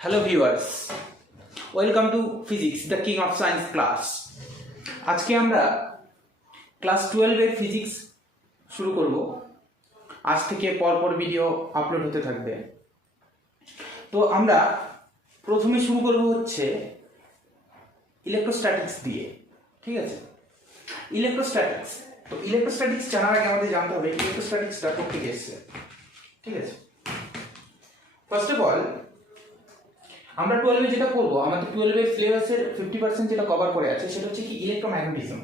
Hello viewers, welcome to physics the king of science class. আজকে আমরা class 12-এর physics শুরু করব। আজ থেকে পরপর ভিডিও আপলোড হতে থাকবে। তো আমরা প্রথমে শুরু করব হচ্ছে ইলেকট্রোস্ট্যাটিক্স দিয়ে। ঠিক আছে, ইলেকট্রোস্ট্যাটিক্স। তো ইলেকট্রোস্ট্যাটিক্স জানার আগে আমাদের জানতে হবে ইলেকট্রোস্ট্যাটিক্সটা কোথেকে এসেছে। ঠিক আছে, ফার্স্ট অফ অল আমরা 12-এ যেটা পড়বো, আমাদের 12-এর সিলেবাসের 50% যেটা কভার করে আছে সেটা হচ্ছে কি ইলেকট্রোম্যাগনেটিজম।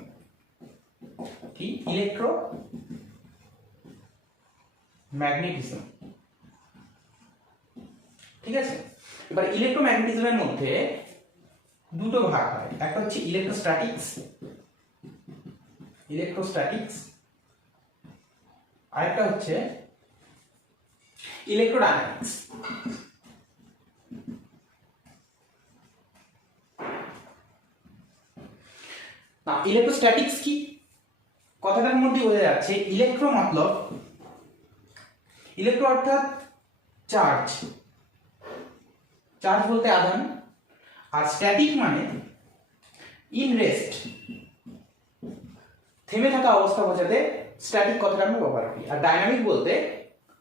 কি ইলেকট্রোম্যাগনেটিজম। ঠিক আছে, এবার ইলেকট্রোম্যাগনেটিজমের মধ্যে দুটো ভাগ হয়, একটা হচ্ছে ইলেকট্রোস্ট্যাটিক্স আর একটা হচ্ছে ইলেকট্রোডাইনামিক্স। না, ইলেকট্রোস্ট্যাটিক্স কি কথাটার মধ্যে বোঝা যাচ্ছে ইলেকট্রো মতলব ইলেকট্রো অর্থাৎ চার্জ, চার্জ বলতে আধান, আর স্ট্যাটিক মানে ইন রেস্ট, থেমে থাকা অবস্থা বোঝাতে স্ট্যাটিক কথাটা আমরা ব্যবহার করি। আর ডাইনামিক বলতে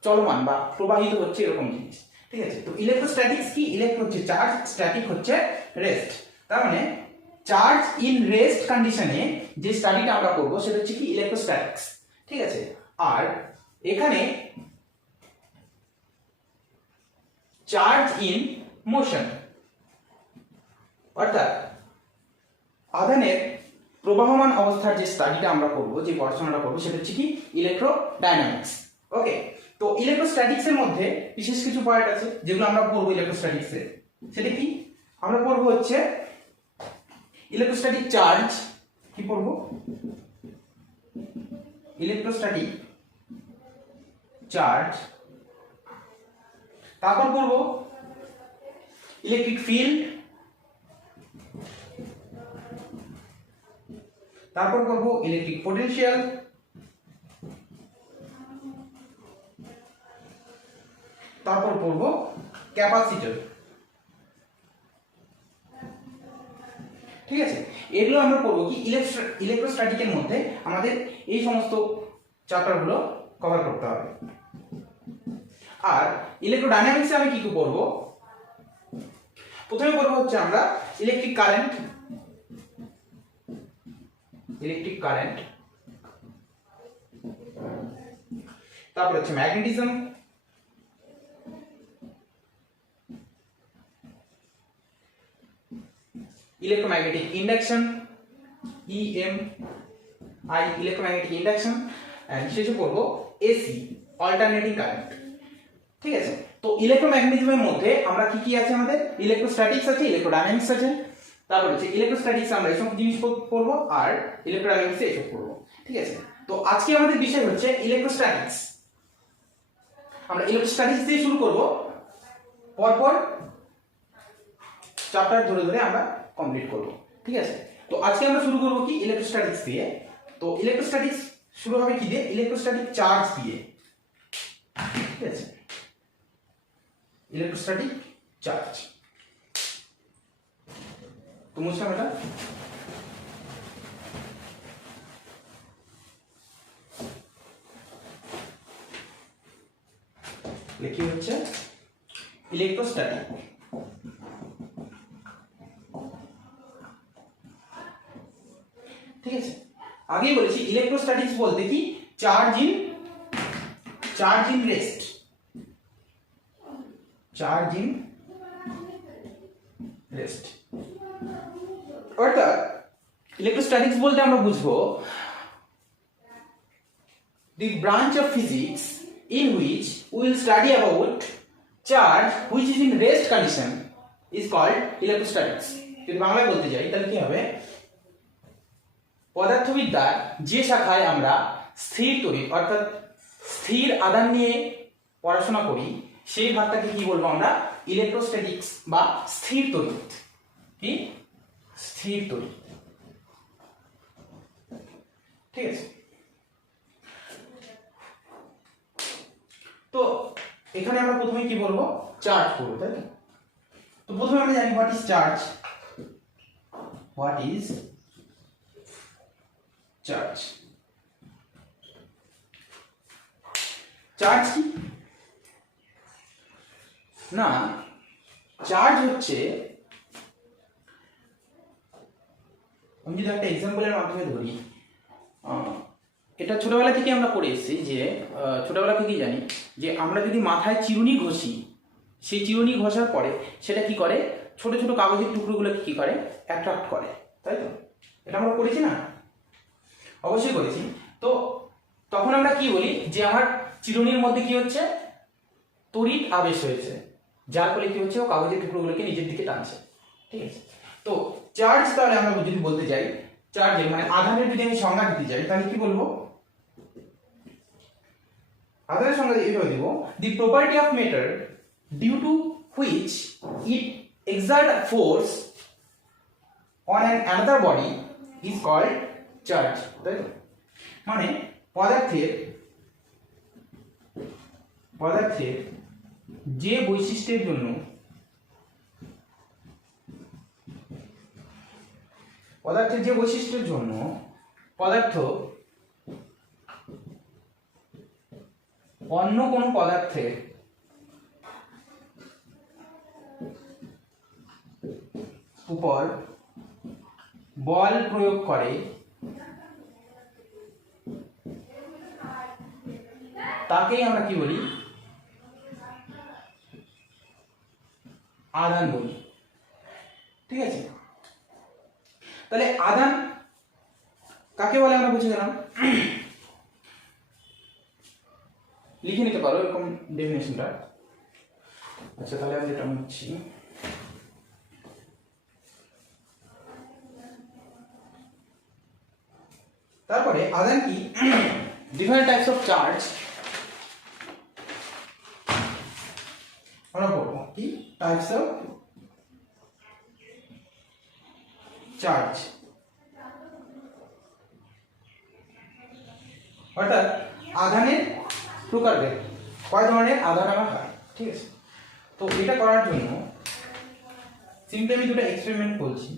চলমান বা প্রবাহিত হচ্ছে এরকম জিনিস। ঠিক আছে, তো ইলেকট্রোস্ট্যাটিক্স কি, ইলেকট্রো হচ্ছে চার্জ, স্ট্যাটিক হচ্ছে রেস্ট। তার মানে চার্জ ইন রেস্ট কন্ডিশনে যে স্টাডিটা আমরা করব সেটা হচ্ছে কি ইলেকট্রোস্ট্যাটিক্স। ঠিক আছে, আর এখানে চার্জ ইন মোশন অর্থাৎ আধানের প্রবাহমান অবস্থার যে স্টাডিটা আমরা করব, যে পড়াশোনাটা করব সেটা হচ্ছে কি ইলেকট্রোডাইনামিক্স। ওকে, তো ইলেকট্রোস্ট্যাটিক্স এর মধ্যে বিশেষ কিছু পয়েন্ট আছে যেগুলো আমরা পড়বো ইলেকট্রোস্ট্যাটিক্স এর। সেটা কি আমরা পড়বো হচ্ছে ইলেকট্রোস্ট্যাটিক চার্জ। কি পড়ব? Electrostatic charge. তারপর পড়ব ইলেকট্রিক ফিল্ড। তারপর পড়ব ইলেকট্রিক পোটেনশিয়াল। তারপর পড়ব ক্যাপাসিটর। ঠিক আছে, এগুলো আমরা পড়বো কি ইলেকট্রোস্ট্যাটিকের মধ্যে আমাদের এই সমস্ত চ্যাপ্টারগুলো কভার করতে হবে। আর ইলেকট্রোডাইনামিক্সে আমি কি কি পড়ব? প্রথমে পড়বো হচ্ছে আমরা ইলেকট্রিক কারেন্ট, তারপর হচ্ছে magnetism, electromagnetic induction, EMI, electromagnetic induction, and শেষে পড়ব এসি, অল্টারনেটিং কারেন্ট। ঠিক আছে, তো ইলেকট্রোম্যাগনেটিজমের মধ্যে আমরা কি কি আছে, আমাদের ইলেকট্রোস্ট্যাটিক্স আছে, ইলেকট্রোডাইনামিক্স আছে। তারপর হচ্ছে ইলেকট্রোস্ট্যাটিক্স আমরা এইসব জিনিস পড়বো আর ইলেকট্রোডাইনামিক্সে এইসব পড়বো। ঠিক আছে, তো আজকে আমাদের বিষয় হচ্ছে ইলেকট্রোস্ট্যাটিক্স। আমরা ইলেকট্রোস্ট্যাটিক্স দিয়ে শুরু করব, পরপর চ্যাপ্টার ধরে ধরে আমরা কমপ্লিট করব। ঠিক আছে, তো আজকে আমরা শুরু করব কি ইলেকট্রোস্ট্যাটিক্স দিয়ে। তো ইলেকট্রোস্ট্যাটিক্স শুরু হবে কি দিয়ে? ইলেকট্রোস্ট্যাটিক চার্জ দিয়ে। ঠিক আছে, ইলেকট্রোস্ট্যাটিক চার্জ। তো মুছলাম এটা। লিখি হচ্ছে ইলেকট্রোস্ট্যাটিক। ঠিক আছে, আগেই বলেছি ইলেকট্রোস্ট্যাটিক্স বলতে কি চার্জ ইন রেস্ট, অর্থাৎ ইলেকট্রোস্ট্যাটিক্স বলতে আমরা বুঝবো the branch of physics in which we will study about charge which is in rest condition is called electrostatics. যদি বাংলায় বলতে যাই তাহলে কি হবে? পদার্থবিদ্যার যে শাখায় আমরা স্থির তড়িৎ অর্থাৎ স্থির আধান নিয়ে পড়াশোনা করি সেই ভাগটাকে কি বলবো আমরা? ইলেকট্রোস্ট্যাটিক্স বা স্থির তড়িৎ। কি? স্থির তড়িৎ। ঠিক আছে, তো এখানে আমরা প্রথমে কি বলবো? চার্জ করবো, তাই না? তো প্রথমে আমরা জানি what is charge. What is charge? Charge কি না, চার্জ হচ্ছে, আমি যদি একটা এক্সাম্পলের মাধ্যমে ধরি, এটা ছোটবেলা থেকে আমরা পড়ে এসেছি যে ছোটবেলা থেকেই জানি যে আমরা যদি মাথায় চিরুনি ঘষি, সেই চিরুনি ঘষার পরে সেটা কি করে, ছোট ছোট কাগজের টুকরোগুলো কি করে, অ্যাট্রাক্ট করে, তাই তো? এটা আমরা করেছি না? অবশ্যই করেছি। তো তখন আমরা কি বলি যে আমার চিরুনির মধ্যে কি হচ্ছে, তড়িৎ আবেশ হয়েছে, যার ফলে কি হচ্ছে, ও কাগজের টুকরোগুলোকে নিজের দিকে টানছে। ঠিক আছে? তো চার্জ, তাহলে আমরা যদি বলতে যাই চার্জের মানে আধানের যদি আমি সংজ্ঞা দিতে যাই তাহলে কি বলবো? আধানের সংজ্ঞা এইভাবে দিব, the property of matter due to which it exert force on an another body is called charge. তাই তো? মানে পদার্থের যে বৈশিষ্ট্যের জন্য পদার্থ অন্য কোনো পদার্থের উপর বল প্রয়োগ করে তাকেই আমরা কি বলি? আধান বলি। ঠিক আছে? তাহলে আধান কাকে বলে আমরা বুঝে গেলাম। লিখে নিতে পারো এরকম ডেফিনেশনটা। আচ্ছা, তাহলে আমি যেটা নিচ্ছি, তারপরে আধান কি, ডিফারেন্ট টাইপস অফ চার্জ আমরা পড়বো। কি টাইপস অফ চার্জ, অর্থাৎ আধানের প্রকারভেদ, কয় ধরনের আধান আমার হয়। ঠিক আছে? তো এটা করার জন্য সিম্পলি আমি দুটো এক্সপেরিমেন্ট বলছি।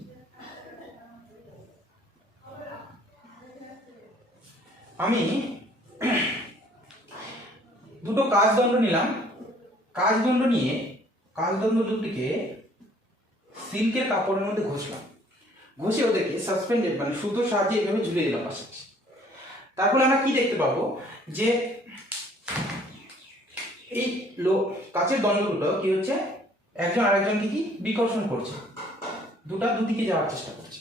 আমি দুটো কাচদণ্ড নিলাম, কাচদণ্ড দুটিকে সিল্কের কাপড়ের মধ্যে ঘষে ওদেরকে সাসপেন্ডেড মানে সুতোর সাহায্যে এভাবে ঝুলিয়ে দিলাম পাশাপাশি। তারপরে আমরা কি দেখতে পাবো যে এই কাচের দণ্ড দুটো কি হচ্ছে, একজন আরেকজনকে কি বিকর্ষণ করছে, দুদিকে যাওয়ার চেষ্টা করছে।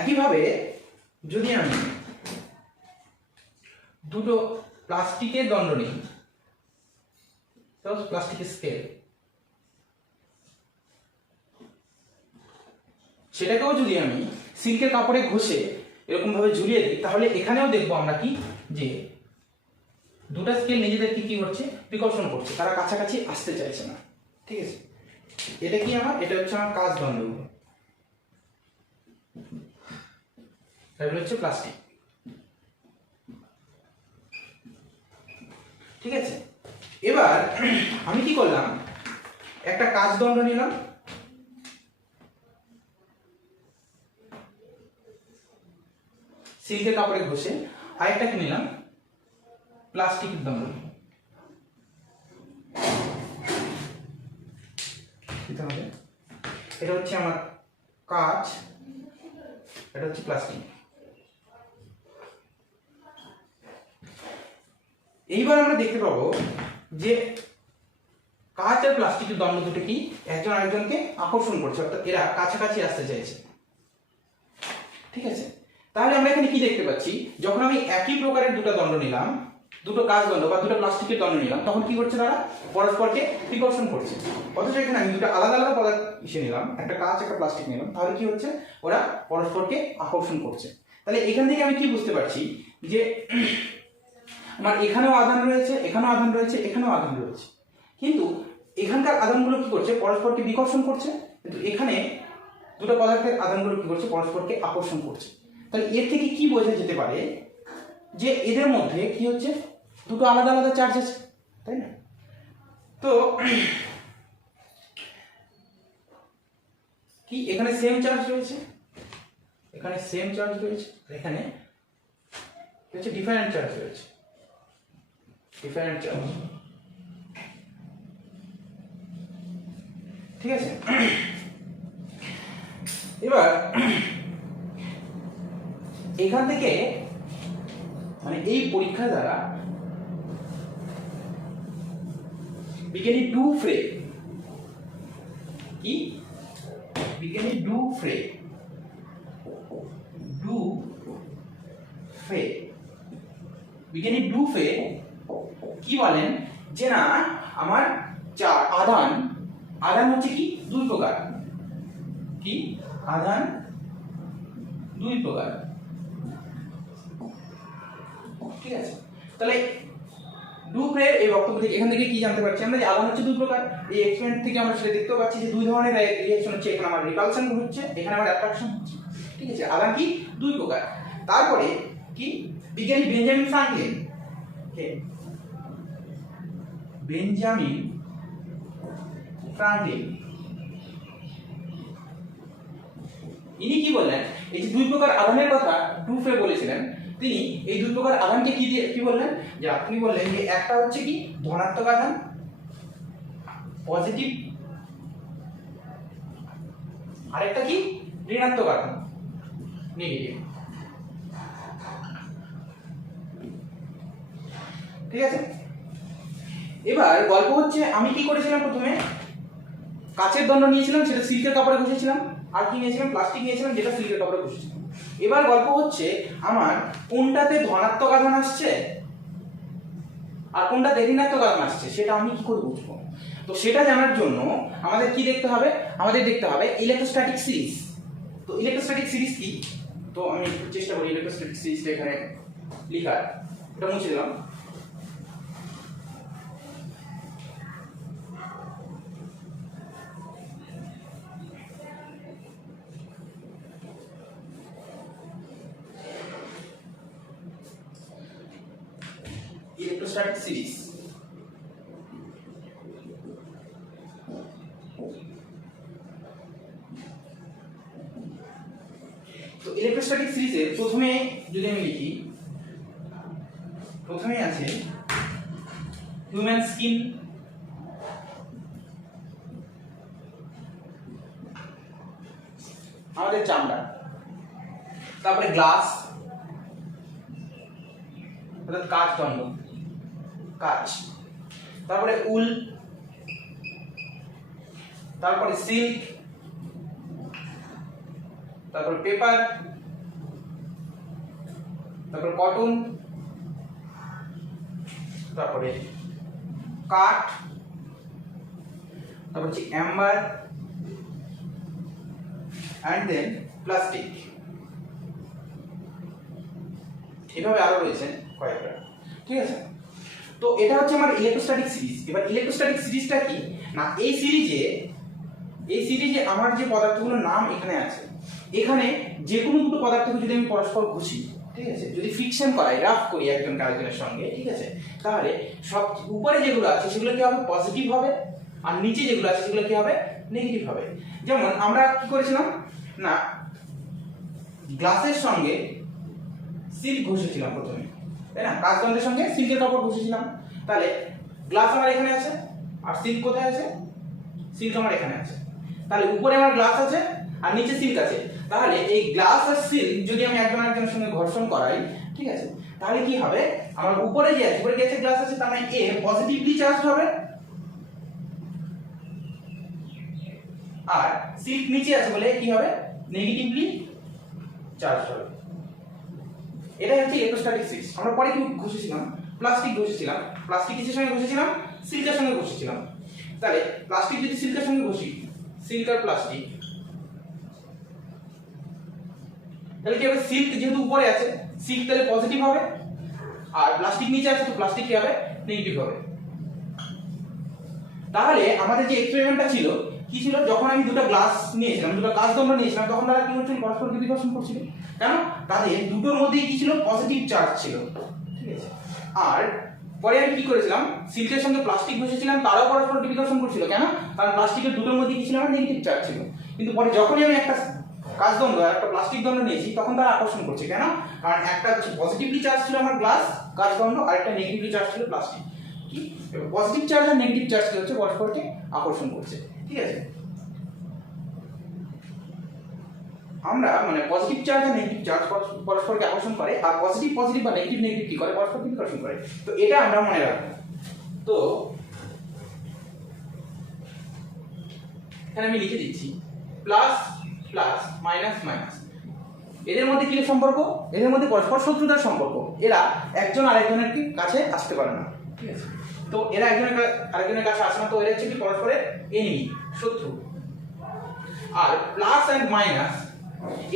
একইভাবে যদি আমি দুটো প্লাস্টিকের দণ্ড নিই, প্লাস্টিকের স্কেল, সেটাকেও যদি আমি সিল্কের কাপড়ে ঘষে এরকম ভাবে ঝুলিয়ে দিই, তাহলে এখানেও দেখবো আমরা কি যে দুটো স্কেল নিজেদেরকে কি করছে, বিকর্ষণ করছে, তারা কাছাকাছি আসতে চাইছে না। ঠিক আছে? এটা কি আমার, এটা হচ্ছে আমার কাচদণ্ড, হচ্ছে প্লাস্টিক। ঠিক আছে? এবার আমি কি করলাম, একটা কাচদণ্ড নিলাম, সিল্কের কাপড়ে ঘষে, আরেকটা কি নিলাম, প্লাস্টিকের দণ্ড। এটা হচ্ছে আমার কাচ, এটা হচ্ছে প্লাস্টিক। এইবার আমরা দেখতে পাবো যে কাচ আর প্লাস্টিকের দণ্ড দুটো কি একজন আরেকজনকে আকর্ষণ করছে, অর্থাৎ এরা কাছাকাছি আসতে চাইছে। ঠিক আছে? তাহলে আমরা এখানে কি দেখতে পাচ্ছি, যখন আমি একই প্রকারের দুটো দণ্ড নিলাম, দুটো কাচদণ্ড বা দুটো প্লাস্টিকের দণ্ড নিলাম, তখন কি করছে, তারা পরস্পরকে বিকর্ষণ করছে। অথচ এখানে আমি দুটো আলাদা আলাদা পদার্থ নিলাম, একটা কাচ একটা প্লাস্টিক নিলাম, তাহলে কি হচ্ছে, ওরা পরস্পরকে আকর্ষণ করছে। তাহলে এখান থেকে আমি কি বুঝতে পারছি যে আমার এখানেও আধান রয়েছে, এখানেও আধান রয়েছে, এখানেও আধান রয়েছে, কিন্তু এখানকার আধানগুলো কি করছে, পরস্পরকে বিকর্ষণ করছে, কিন্তু এখানে দুটো পদার্থের আধানগুলো কি করছে, পরস্পরকে আকর্ষণ করছে। তাহলে এর থেকে কি বোঝা যেতে পারে যে এদের মধ্যে কি হচ্ছে, দুটো আলাদা আলাদা চার্জ আছে, তাই না? তো কি এখানে সেম চার্জ রয়েছে, এখানে সেম চার্জ রয়েছে, এখানে হচ্ছে ডিফারেন্ট চার্জ রয়েছে, ডিফারেন্ট চার্জ। ঠিক আছে, এবার এখান থেকে মানে এই পরীক্ষা দ্বারা বিজ্ঞানী ডুফ্রে কি বিজ্ঞানী ডুফ্রে বিজ্ঞানী ডুফে কি বলেন যে না আমার আধান হচ্ছে কি দুই প্রকার, কি আধান দুই প্রকার। ঠিক আছে, তাহলে ডুফ্রের এই বক্তব্য থেকে এখান থেকে কি জানতে পারছি আমরা যে আধান হচ্ছে দুই প্রকার। এই এক্সপেরিমেন্ট থেকে আমরা সেটা দেখতেও পাচ্ছি যে দুই ধরনের রিঅ্যাকশন হচ্ছে, এখানে আমার রিপালশন হচ্ছে, এখানে আমার অ্যাট্রাকশন হচ্ছে। ঠিক আছে, আধান কি দুই প্রকার। তারপরে কি বিজ্ঞানী বেঞ্জামিন ফ্রাঙ্কলিন, বেঞ্জামিন ফ্রাঙ্কলিন ইনি কি বললেন, এই যে দুই প্রকার আধানের কথা ডুফ্রে বলেছিলেন, তিনি এই দুই প্রকার আধানকে কি দিয়ে কি বললেন, যে আপনি বললেন যে একটা হচ্ছে কি ধনাত্মক আধান পজিটিভ, আরেকটা কি ঋণাত্মক আধান নেগেটিভ। ঠিক আছে, এবার গল্প হচ্ছে আমি কি করেছিলাম, প্রথমে কাচের দণ্ড নিয়েছিলাম, সেটা সিল্কের কাপড়ে ঘষেছিলাম, আর কি নিয়েছিলাম প্লাস্টিক নিয়েছিলাম, যেটা সিল্কের কাপড়ে ঘষেছিলাম। এবার গল্প হচ্ছে আমার কোনটাতে ধনাত্মক আধান আসছে আর কোনটাতে ঋণাত্মক আধান আসছে সেটা আমি কি করে বুঝবো। তো সেটা জানার জন্য আমাদের কি দেখতে হবে, আমাদের দেখতে হবে ইলেকট্রোস্ট্যাটিক সিরিজ। তো ইলেকট্রোস্ট্যাটিক সিরিজ কি, তো আমি চেষ্টা করি ইলেকট্রোস্ট্যাটিক সিরিজটা এখানে লেখার, এটা মুছে দিলাম। ইলেকট্রোস্ট্যাটিক সিরিজ, তো ইলেকট্রোস্ট্যাটিক সিরিজের প্রথমে যদি আমি লিখি, প্রথমে আছে হিউম্যান স্কিন, আমাদের চামড়া, তারপরে গ্লাস অর্থাৎ কাচ দণ্ড, কাচ, তারপরে উল, তারপরে সিল্ক, তারপরে পেপার, তারপরে কটন, তারপরে কাঠ, তারপর হচ্ছে অ্যাম্বার অ্যান্ড দেন প্লাস্টিক। এভাবে আরো রয়েছে কয়েকটা। ঠিক আছে, তো এটা হচ্ছে আমার ইলেকট্রোস্ট্যাটিক সিরিজ। এবার ইলেকট্রোস্ট্যাটিক সিরিজটা কি না, এই সিরিজে আমার যে পদার্থগুলোর নাম এখানে আছে, এখানে যে কোনো দুটো পদার্থকে যদি আমি পরস্পর ঘষি, ঠিক আছে, যদি ফ্রিকশন করাই, রাফ করি একজন আরেকজনের সঙ্গে, ঠিক আছে, তাহলে সব উপরে যেগুলো আছে সেগুলো কি হবে পজিটিভ হবে, আর নিচে যেগুলো আছে সেগুলো কি হবে নেগেটিভ হবে। যেমন আমরা কি করেছিলাম না, গ্লাসের সঙ্গে সিল্ক ঘষেছিলাম প্রথমে, তাই না, কাচদণ্ডের সঙ্গে সিল্কের কাপড় ঘষেছিলাম। তাহলে গ্লাস আমার এখানে আছে আর সিল্ক কোথায় আছে, সিল্ক আমার এখানে আছে। তাহলে উপরে আমার গ্লাস আছে আর নিচে সিল্ক আছে। তাহলে এই গ্লাস আর সিল্ক যদি আমি একজন আরেকজনের সঙ্গে ঘর্ষণ করাই, ঠিক আছে, তাহলে কি হবে, আমার উপরে যে আছে, উপরে গেছে গ্লাস আছে, তার মানে এ পজিটিভলি চার্জড হবে, আর সিল্ক নিচে আছে বলে কি হবে নেগেটিভলি চার্জড হবে। এটা হচ্ছে ইলেকট্রোস্ট্যাটিক সিরিজ। আমরা পরে কি ঘষেছিলাম, প্লাস্টিক ঘষেছিলাম। প্লাস্টিক কিসের সঙ্গে ঘষেছিলাম, সিল্কের সঙ্গে ঘষেছিলাম। তাহলে প্লাস্টিক যদি সিল্কের সঙ্গে ঘষি, সিল্ক আর প্লাস্টিক, তাহলে কি হবে, সিল্ক যেহেতু উপরে আছে, সিল্ক তাহলে পজিটিভ হবে, আর প্লাস্টিক নিচে আছে তো প্লাস্টিক কি হবে নেগেটিভ হবে। তাহলে আমাদের যে এক্সপেরিমেন্টটা ছিল কি ছিল, যখন আমি দুটো গ্লাস নিয়েছিলাম, দুটো কাচদণ্ড নিয়েছিলাম, তখন তারা কি হচ্ছিল, পরস্পর বিকর্ষণ করছিল। কেন, তাদের দুটোর মধ্যেই কি ছিল পজিটিভ চার্জ ছিল, ঠিক আছে। আর পরে আমি কি করেছিলাম, সিল্কের সঙ্গে প্লাস্টিক ঘষেছিলাম, তারাও পরস্পর বিকর্ষণ করছিল। কেন, কারণ প্লাস্টিকের দুটোর মধ্যে কি ছিল আমার নেগেটিভ চার্জ ছিল। কিন্তু পরে যখনই আমি একটা কাচদণ্ড আর একটা প্লাস্টিক দণ্ড নিয়েছি তখন তারা আকর্ষণ করছে। কেন? কারণ একটা হচ্ছে পজিটিভলি চার্জ ছিল আমার গ্লাস কাচদণ্ড, আর একটা নেগেটিভলি চার্জ ছিল প্লাস্টিক। কি পজিটিভ চার্জ আর নেগেটিভ চার্জ কি হচ্ছে পরস্পরকে আকর্ষণ করছে। ঠিক আছে, আমরা মানে পজিটিভ চার্জ আর নেগেটিভ চার্জ পরস্পরকে আকর্ষণ করে, আর পজিটিভ পজিটিভ বা নেগেটিভ নেগেটিভ কি করে পরস্পরকে আকর্ষণ করে। তো এটা আমরা মনে রাখবো। তো এখানে আমি লিখে দিচ্ছি প্লাস প্লাস মাইনাস মাইনাস, এদের মধ্যে কি সম্পর্ক? এদের মধ্যে পরস্পর শত্রুতার সম্পর্ক। এরা একজন আরেকজনের কাছে আসতে পারে না। ঠিক আছে, তো এরা আরেকজনের কাছে আসে না, তো এরা হচ্ছে কি পরস্পরের এনিমি, শত্রু। আর প্লাস এন্ড মাইনাস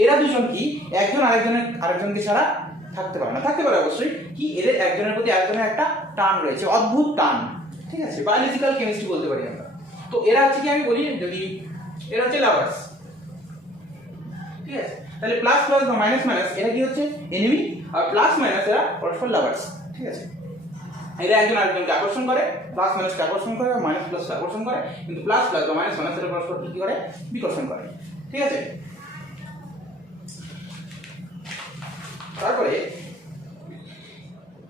এরা দুজন কি একজন আরেকজনকে ছাড়া থাকতে পারে না। থাকতে পারে অবশ্যই, কি এদের একজনের প্রতি আরেকজনের একটা টান রয়েছে, অদ্ভুত টান। ঠিক আছে, বায়োলজিক্যাল কেমিস্ট্রি বলতে পারি আমরা। তো এরা হচ্ছে কি আমি বলি যদি এরা হচ্ছে লাভার্স। ঠিক আছে, তাহলে প্লাস প্লাস বা মাইনাস মাইনাস এরা কি হচ্ছে এনিমি, আর প্লাস মাইনাস এরা পরস্পর লাভার্স। ঠিক আছে, এরা একজন আরেকজনকে আকর্ষণ করে, প্লাস মাইনাসকে আকর্ষণ করে, মাইনাস প্লাসকে আকর্ষণ করে, কিন্তু প্লাস প্লাস বা মাইনাস মাইনাস এরা পরস্পর কি করে বিকর্ষণ করে। ঠিক আছে, তারপরে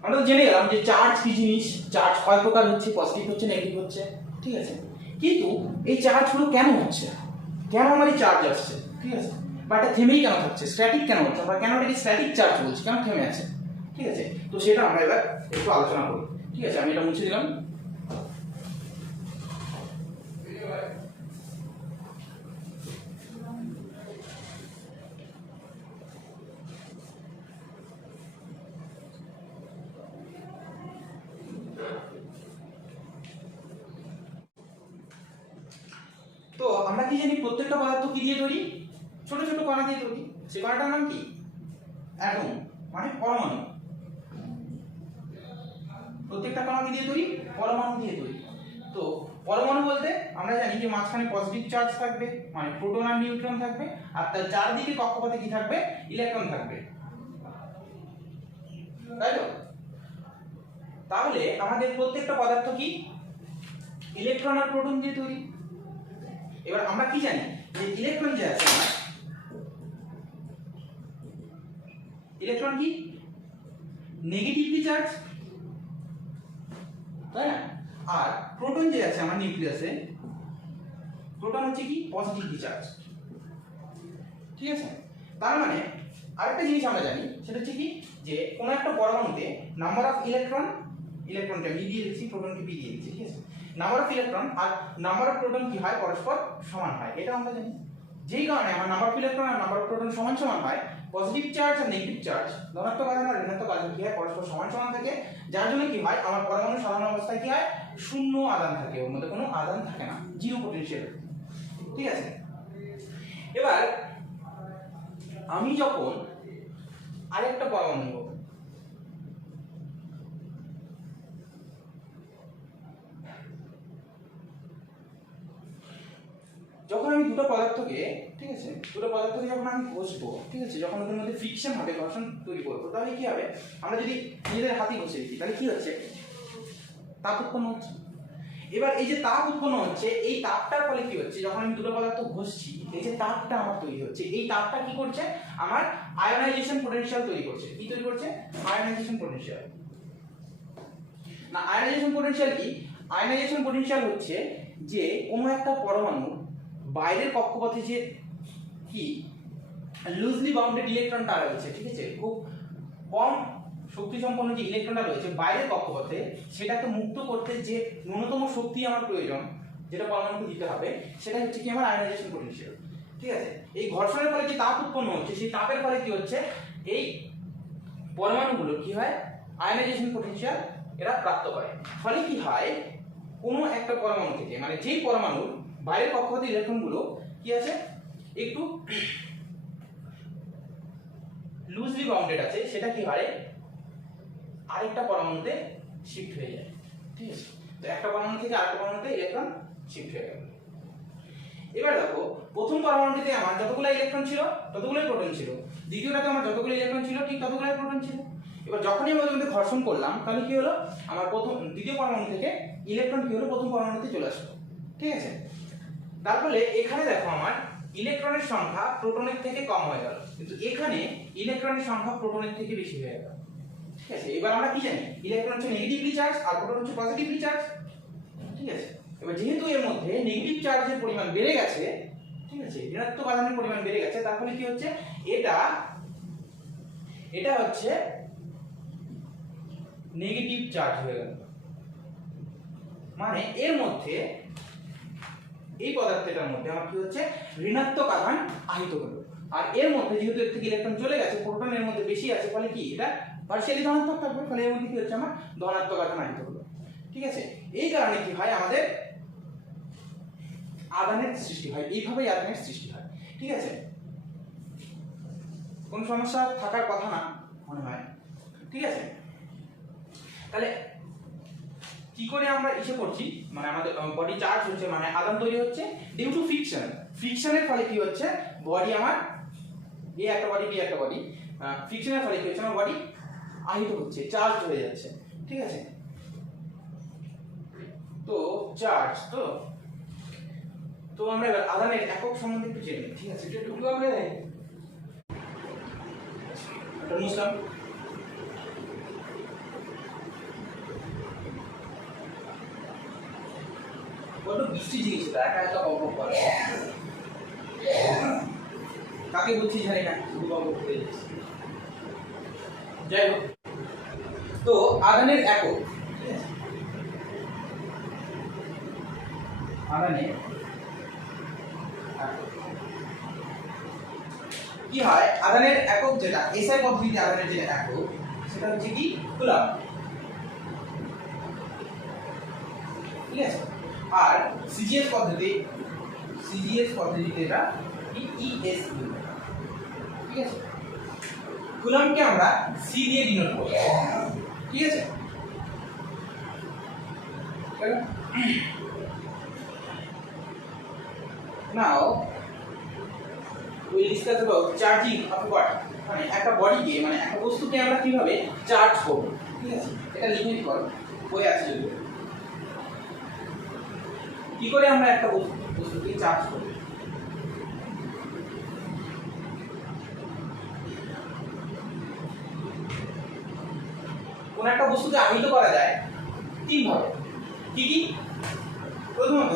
আমরা জেনে গেলাম যে চার্জ কি জিনিস, চার্জ কয় প্রকার হচ্ছে, পজিটিভ হচ্ছে নেগেটিভ হচ্ছে। ঠিক আছে, কিন্তু এই চার্জগুলো কেন হচ্ছে, কেন আমার এই চার্জ আসছে, ঠিক আছে, বা এটা থেমেই কেন থাকছে, স্ট্যাটিক কেন হচ্ছে, বা কেন এটাকে স্ট্যাটিক চার্জ বলছি, কেন থেমে আছে। ঠিক আছে, তো সেটা আমরা এবার একটু আলোচনা করি। ঠিক আছে, আমি এটা মুছে দিলাম। তো আমরা কি জানি প্রত্যেকটা পদার্থ কি দিয়ে তৈরি? ছোট ছোট কণা দিয়ে তৈরি। সেই কণাটার নাম কি? অ্যাটম, মানে পরমাণু। প্রত্যেকটা কণা কি দিয়ে তৈরি? পরমাণু দিয়ে তৈরি। তো পরমাণু বলতে আমরা জানি যে মাঝখানে পজিটিভ চার্জ থাকবে, মানে প্রোটন আর নিউট্রন থাকবে, আর তার চারদিকে কক্ষপথে কি থাকবে? ইলেকট্রন থাকবে, তাই তো? তাহলে আমাদের প্রত্যেকটা পদার্থ কি ইলেকট্রন আর প্রোটন দিয়ে তৈরি। এবার আমরা কি জানি যে ইলেকট্রন যে আছে, ইলেকট্রন কি নেগেটিভলি চার্জ, তাই না? আর প্রোটন যে আছে আমার নিউক্লিয়াসে, প্রোটন হচ্ছে কি পজিটিভলি চার্জ। ঠিক আছে, তার মানে আরেকটা জিনিস আমরা জানি, সেটা হচ্ছে কি যে কোনো একটা পরমাণুতে নাম্বার অফ ইলেকট্রনকে আমি দিয়ে দিচ্ছি, প্রোটনকে বি দিয়ে দিচ্ছি। ঠিক আছে, নাম্বার অফ ইলেকট্রন আর নাম্বার অফ প্রোটন কি হয়? পরস্পর সমান হয়। এটা আমরা জানি। যেই কারণে আমার নাম্বার অফ ইলেকট্রন আর নাম্বার অফ প্রোটন সমান সমান হয়, পজিটিভ চার্জ আর নেগেটিভ চার্জ ধনাত্মক আধান আর ঋণাত্মক আধান কি হয়? পরস্পর সমান সমান থাকে, যার জন্য কি হয়? আমার পরমাণু সাধারণ অবস্থায় কি হয়? শূন্য আধান থাকে, ওর মধ্যে কোনো আধান থাকে না, জিরো পোটেনশিয়াল। ঠিক আছে, এবার আমি যখন আরেকটা পরমাণু নেব, যখন আমি দুটো পদার্থকে, ঠিক আছে, দুটো পদার্থকে যখন আমি ঘষবো, ঠিক আছে, যখন ওদের মধ্যে ফ্রিকশন হবে, ঘর্ষণ তৈরি করবো, তাহলে কি হবে? আমরা যদি নিজেদের হাতে ঘষে দিই তাহলে কি হচ্ছে? তাপ উৎপন্ন হচ্ছে। এবার এই যে তাপ উৎপন্ন হচ্ছে, এই তাপটার ফলে কি হচ্ছে? যখন আমি দুটো পদার্থ ঘষছি, এই যে তাপটা আমার তৈরি হচ্ছে, এই তাপটা কি করছে? আমার আয়োনাইজেশন পোটেনশিয়াল তৈরি করছে। কি তৈরি করছে? Ionisation potential. না, আয়োনাইজেশন পোটেনশিয়াল কি? আয়োনাইজেশন পোটেনশিয়াল হচ্ছে যে কোনো একটা পরমাণু বাইরের কক্ষপথে যে কি লুজলি বাউন্ডেড ইলেকট্রনটা রয়েছে, ঠিক আছে, খুব কম শক্তি সম্পন্ন যে ইলেকট্রনটা রয়েছে বাইরের কক্ষপথে, সেটাকে মুক্ত করতে যে ন্যূনতম শক্তি আমার প্রয়োজন, যেটা পরমাণুকে দিতে হবে, সেটা হচ্ছে কি আমার আয়োনাইজেশন পোটেনশিয়াল। ঠিক আছে, এই ঘর্ষণের ফলে যে তাপ উৎপন্ন হচ্ছে, সেই তাপের ফলে কি হচ্ছে? এই পরমাণুগুলো কি হয়? আয়োনাইজেশন পোটেনশিয়াল এরা প্রাপ্ত করে। ফলে কি হয়? কোনো একটা পরমাণু থেকে, মানে যেই পরমাণুর বাইরের কক্ষপথে ইলেকট্রনগুলো কি আছে? একটু লুজলি বাউন্ডেড আছে, সেটা কি হয়? আরেকটা পরমাণুতে শিফট হয়ে যায়। ঠিক আছে, তো একটা পরমাণু থেকে আরেকটা পরমাণুতে ইলেকট্রন শিফট হয়ে গেল। এবার দেখো, প্রথম পরমাণুটিতে আমার যতগুলো ইলেকট্রন ছিল ততগুলোই প্রোটন ছিল, দ্বিতীয়টাতে আমার যতগুলো ইলেকট্রন ছিল ঠিক ততগুলোই প্রোটন ছিল। এবার যখনই আমি ওদের মধ্যে ঘর্ষণ করলাম, তাহলে কি হলো? আমার দ্বিতীয় পরমাণু থেকে ইলেকট্রন কি হলো? প্রথম পরমাণুতে চলে আসলো। ঠিক আছে, তার ফলে এখানে দেখো আমার ইলেকট্রনের সংখ্যা প্রোটনের থেকে কম হয়ে গেল, কিন্তু এখানে ইলেকট্রনের সংখ্যা প্রোটনের থেকে বেশি হয়ে গেল। ঠিক আছে, এবার আমরা কি জানি ইলেকট্রন হচ্ছে নেগেটিভলি চার্জ আর প্রোটন হচ্ছে পজিটিভলি চার্জ। ঠিক আছে, এবার যেহেতু এর মধ্যে নেগেটিভ চার্জের পরিমাণ বেড়ে গেছে, ঠিক আছে, ঋণাত্মক আধানের পরিমাণ বেড়ে গেছে, তার ফলে কি হচ্ছে এটা হচ্ছে নেগেটিভ চার্জ হয়ে গেল। মানে এর মধ্যে এই পদার্থটার মধ্যে আমার কি হচ্ছে ঋণাত্মক আধান আহিত হলো, আর এর মধ্যে যেহেতু এর থেকে ইলেকট্রন চলে গেছে, প্রোটনের মধ্যে বেশি আছে, ফলে কি এটা পার্শিয়ালি ধনাত্মক থাকবে, ফলে এর মধ্যে কি হচ্ছে আমার ধনাত্মক আধান আহিত হলো। ঠিক আছে, এই কারণে কি হয় আমাদের আধানের সৃষ্টি হয়, এইভাবেই আধানের সৃষ্টি হয়। ঠিক আছে, কোন সমস্যা থাকার কথা না মনে হয়। ঠিক আছে, তাহলে কি করে আমরা ইসে করছি, মানে আমাদের বডি চার্জ হচ্ছে, মানে আধান তৈরি হচ্ছে ডিউ টু ফ্রিকশন। ফ্রিকশনের ফলে কি হচ্ছে বডি আমার এ একটা বডি বি একটা বডি, ফ্রিকশনের ফলে কি হচ্ছে আমার বডি আহিত হচ্ছে, চার্জ হয়ে যাচ্ছে। ঠিক আছে, তো চার্জ তো আমরা এবার আধানের একক সম্বন্ধে একটু জেনে। ঠিক আছে, এটা ঢুকলো আমরা এটা মুসলাম। বড় বৃষ্টি জিনিস এটা, একা একা বক করে, কাকে বুঝছি জানি না, শুধু বক করে যাচ্ছে। যাই হোক, তো আধানের একক, আধানের কি হয়, আধানের একক যেটা এসআই পদ্ধতিতে আধানের যে একক সেটা হচ্ছে কি কুলম্ব। ঠিক আছে, আর সিজিএস পদ্ধতিতে এটা ইএস। ঠিক আছে, কুলম্বকে আমরা সি দিয়ে ডিনোট করি। ঠিক আছে, now will discuss about charging of body. মানে একটা বডিকে, মানে একটা বস্তুকে আমরা কিভাবে চার্জ করব। ঠিক আছে, এটা লিখে নিতে পারো, বই আছে যদি। কি করে আমরা একটা বস্তুকে চার্জ করব? কোন একটা বস্তুকে আহিত করা যায় তিন ভাবে। কি কি? প্রথমত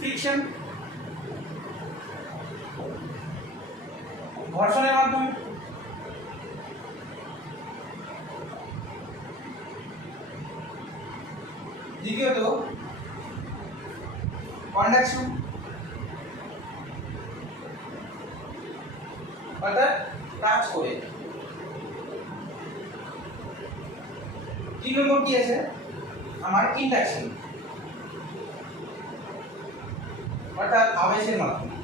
ফ্রিকশন, ঘর্ষণের মাধ্যমে। দ্বিতীয়ত কন্ডাকশন, অর্থাৎ টাচ করে। তিন নম্বর কি আছে আমার ইন্ডাকশন, অর্থাৎ আবেশের মাধ্যমে।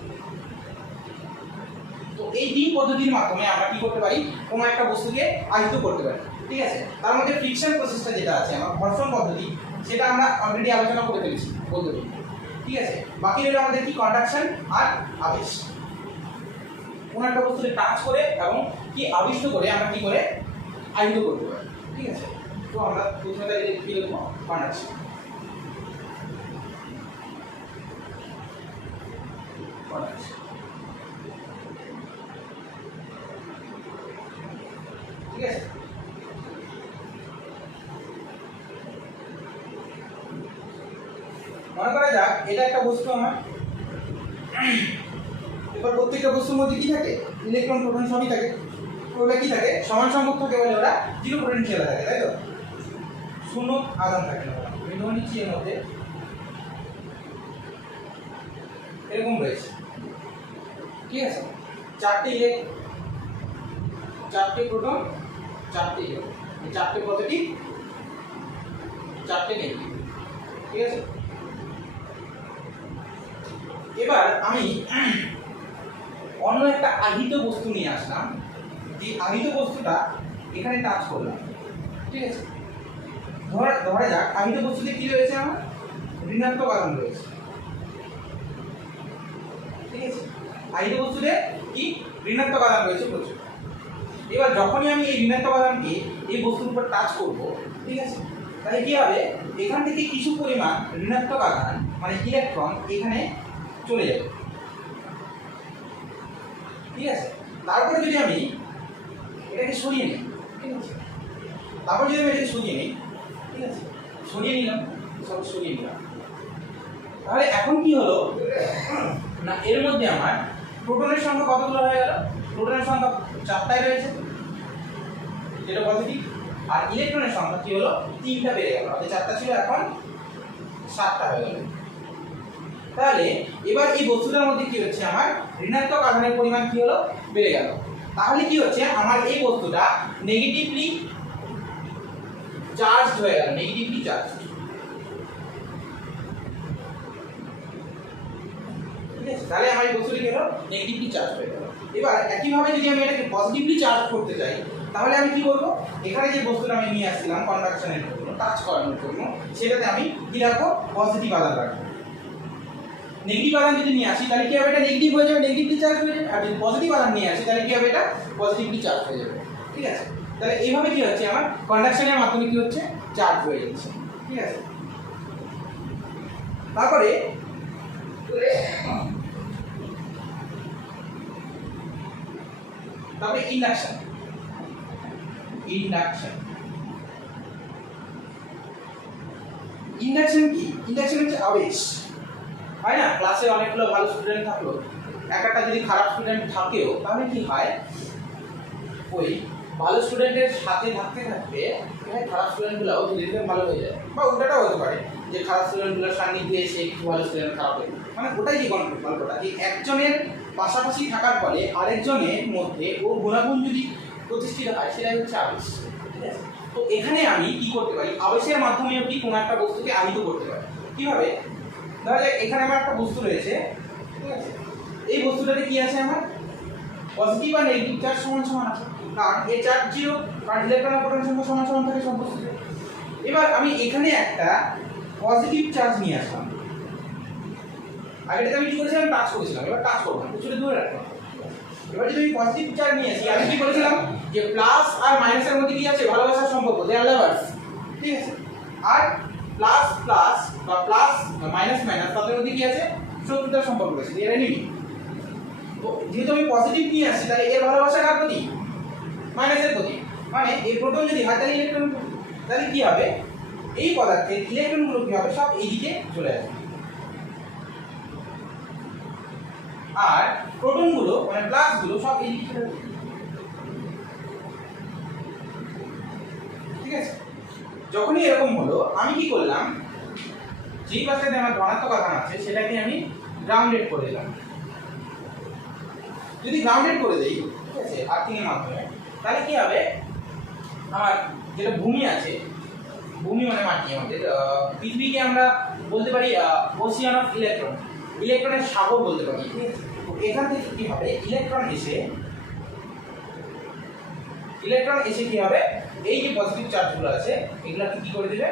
তো এই তিন পদ্ধতির মাধ্যমে আমরা কি করতে পারি, কোনো একটা বস্তুকে আহিত করতে পারি। ঠিক আছে, তার মধ্যে ফ্রিকশন প্রসেসটা যেটা আছে আমার ঘর্ষণ পদ্ধতি, সেটা আমরা অলরেডি আলোচনা করে ফেলেছি পদ্ধতি। ঠিক আছে, বাকি রইল আমাদের কি কন্ডাকশন আর আবেশ। কোনো একটা বস্তুকে টাচ করে এবং কি আবিষ্ট করে আমরা কি করে আহিত করতে পারি। ঠিক আছে, তো আমরা প্রথমে কি লিখব, কন্ডাকশন। ঠিক আছে, মনে করা যাক এটা একটা বস্তু আমার। এবার প্রত্যেকটা বস্তুর মধ্যে কি থাকে, ইলেকট্রন প্রোটন সবই থাকে। ওগুলো কি থাকে, সমান সংখ্যক থাকে বলে ওরা জিরো পোটেনশিয়াল থাকে, তাই তো, শূন্য আধান থাকে না। আমি ধরে নিচ্ছি এর মধ্যে এরকম রয়েছে। ঠিক আছে, চারটে প্রোটন, চারটে ইলেকট্রন, চারটে পজিটিভ, চারটে নেগেটিভ। ঠিক আছে, এবার আমি অন্য একটা আহিত বস্তু নিয়ে আসলাম, যে আহিত বস্তুটা এখানে টাচ করলাম। ঠিক আছে, ধরা যাক আহিত বস্তুতে কি রয়েছে, আমার ঋণাত্মক আধান রয়েছে। ঠিক আছে, আহিত বস্তুতে কি ঋণাত্মক আধান রয়েছে প্রচুর। এবার যখনই আমি এই ঋণাত্মক আধানকে এই বস্তুর উপর টাচ করব, ঠিক আছে, তাহলে কি হবে, এখান থেকে কিছু পরিমাণ ঋণাত্মক আধান মানে ইলেকট্রন এখানে চলে যাবে। ঠিক আছে। তারপরে যদি আমি এটাকে সরিয়ে নিই, ঠিক আছে, তারপর যদি আমি এটাকে সরিয়ে নিই, ঠিক আছে, সরিয়ে নিলাম, সব সরিয়ে নিলাম, তাহলে এখন কি হলো না, এর মধ্যে আমার প্রোটনের সংখ্যা কতগুলো হয়ে গেল? প্রোটনের সংখ্যা 4টাই রয়েছে, যেটা পজিটিভ, আর ইলেকট্রনের সংখ্যা কি হলো 3টা বেড়ে গেল, আগে 4টা ছিল এখন 7টা হয়ে গেল। তাহলে এবার এই বস্তুটার মধ্যে কি হচ্ছে, আমার ঋণাত্মক আধানের পরিমাণ কি হলো বেড়ে গেল। তাহলে কি হচ্ছে, আমার এই বস্তুটা নেগেটিভলি চার্জড হয়ে গেল, নেগেটিভলি চার্জ, ঠিক আছে। তাহলে আমার এই বস্তুটি কি হলো নেগেটিভলি চার্জ হয়ে গেল। এবার একইভাবে যদি আমি এটাকে পজিটিভলি চার্জ করতে চাই, তাহলে আমি কি করব, এখানে যে বস্তুটা আমি নিয়ে আসছিলাম কনডাকশনের জন্য, টাচ করানোর জন্য, সেটাতে আমি কি রাখবো, পজিটিভ আধান রাখবো। নেগেটিভ আধান যদি নিয়ে আসি তাহলে কি হবে, এটা নেগেটিভ হয়ে যাবে, নেগেটিভলি চার্জ হয়ে যাবে। আর যদি পজিটিভ আধান নিয়ে আসি তাহলে কি হবে, এটা পজিটিভলি চার্জ হয়ে যাবে, ঠিক আছে। তাহলে এইভাবে কি হচ্ছে, আমার কন্ডাকশনের মাধ্যমে কি হচ্ছে, চার্জ হয়ে যাচ্ছে, ঠিক আছে। তারপরে ইন্ডাকশন। ইন্ডাকশন ইন্ডাকশন কি, ইন্ডাকশন হচ্ছে আবেশ, হয় না? ক্লাসে অনেকগুলো ভালো স্টুডেন্ট থাকলো, একটা যদি খারাপ স্টুডেন্ট থাকেও, তাহলে কি হয়, ওই ভালো স্টুডেন্টের সাথে থাকতে থাকতে খারাপ স্টুডেন্টগুলোও ধীরে ধীরে ভালো হয়ে যায়, বা ওটাটাও হতে পারে যে খারাপ স্টুডেন্টগুলোর সান্নিধ্যে এসে একটু ভালো স্টুডেন্ট খারাপ হয়ে, মানে ওটাই কি গল্পটা, যে একজনের পাশাপাশি থাকার ফলে আরেকজনের মধ্যে ওর গুণাগুণ যদি প্রতিষ্ঠিত হয়, সেটাই হচ্ছে আবেশ, ঠিক আছে। তো এখানে আমি কি করতে পারি, আবেশের মাধ্যমেও কি কোনো একটা বস্তুকে আহিত করতে পারি। কিভাবে? ধরা যাক এখানে আমার একটা বস্তু রয়েছে, ঠিক আছে, এই বস্তুটাতে কি আছে, আমার পজিটিভ আর নেগেটিভ চার্জ সমান সমান আছে, কারণ এ চার্জ 0, কারণ ইলেকট্রন আর প্রোটন সংখ্যা সমান সমান থাকে সব বস্তুতে। এবার আমি এখানে একটা পজিটিভ চার্জ নিয়ে আসলাম, আগেটাতে আমি কি করেছিলাম, টাচ করেছিলাম, এবার টাচ করবো না, কিছুটা দূরে রাখলাম। এবার যদি আমি পজিটিভ চার্জ নিয়ে আসি, আমি কি করেছিলাম, যে প্লাস আর মাইনাসের মধ্যে কি আছে, ভালোবাসার সম্পর্ক, দে আর লাভার্স, ঠিক আছে। আর প্লাস প্লাস বা প্লাস মাইনাস মাইনাস, তাদের মধ্যে কি আছে, শত্রুতার সম্পর্ক রয়েছে, এর এনিমি। তো যেহেতু আমি পজিটিভ নিয়ে আসছি, তাহলে এর ভালোবাসা কার প্রতি, মাইনাসের প্রতি, মানে এই প্রোটন যদি হয় তাহলে ইলেকট্রন, তাহলে কি হবে, এই পদার্থের ইলেকট্রনগুলো কি হবে, সব এইদিকে চলে আসবে, আর প্রোটনগুলো মানে প্লাসগুলো সব এইদিকে চলে আসবে, ঠিক আছে। যখনই এরকম হলো, আমি কি করলাম, যেই পাশে আমার ধনাত্মক আধান আছে সেটাকে আমি গ্রাউন্ডেড করে দিলাম। যদি গ্রাউন্ডেড করে দেই, ঠিক আছে, আর্থিং এর মাধ্যমে, তাহলে কি হবে, আমার যেটা ভূমি আছে, ভূমি মানে মাটি, আমাদের পৃথিবীকে আমরা বলতে পারি ওশিয়ান অফ ইলেকট্রন, ইলেকট্রনের সাগর বলতে পারি, ঠিক আছে। তো এখান থেকে কি হবে, ইলেকট্রন এসে কি হবে, এই যে পজিটিভ চার্জগুলো আছে এগুলোকে কি করে দিবে,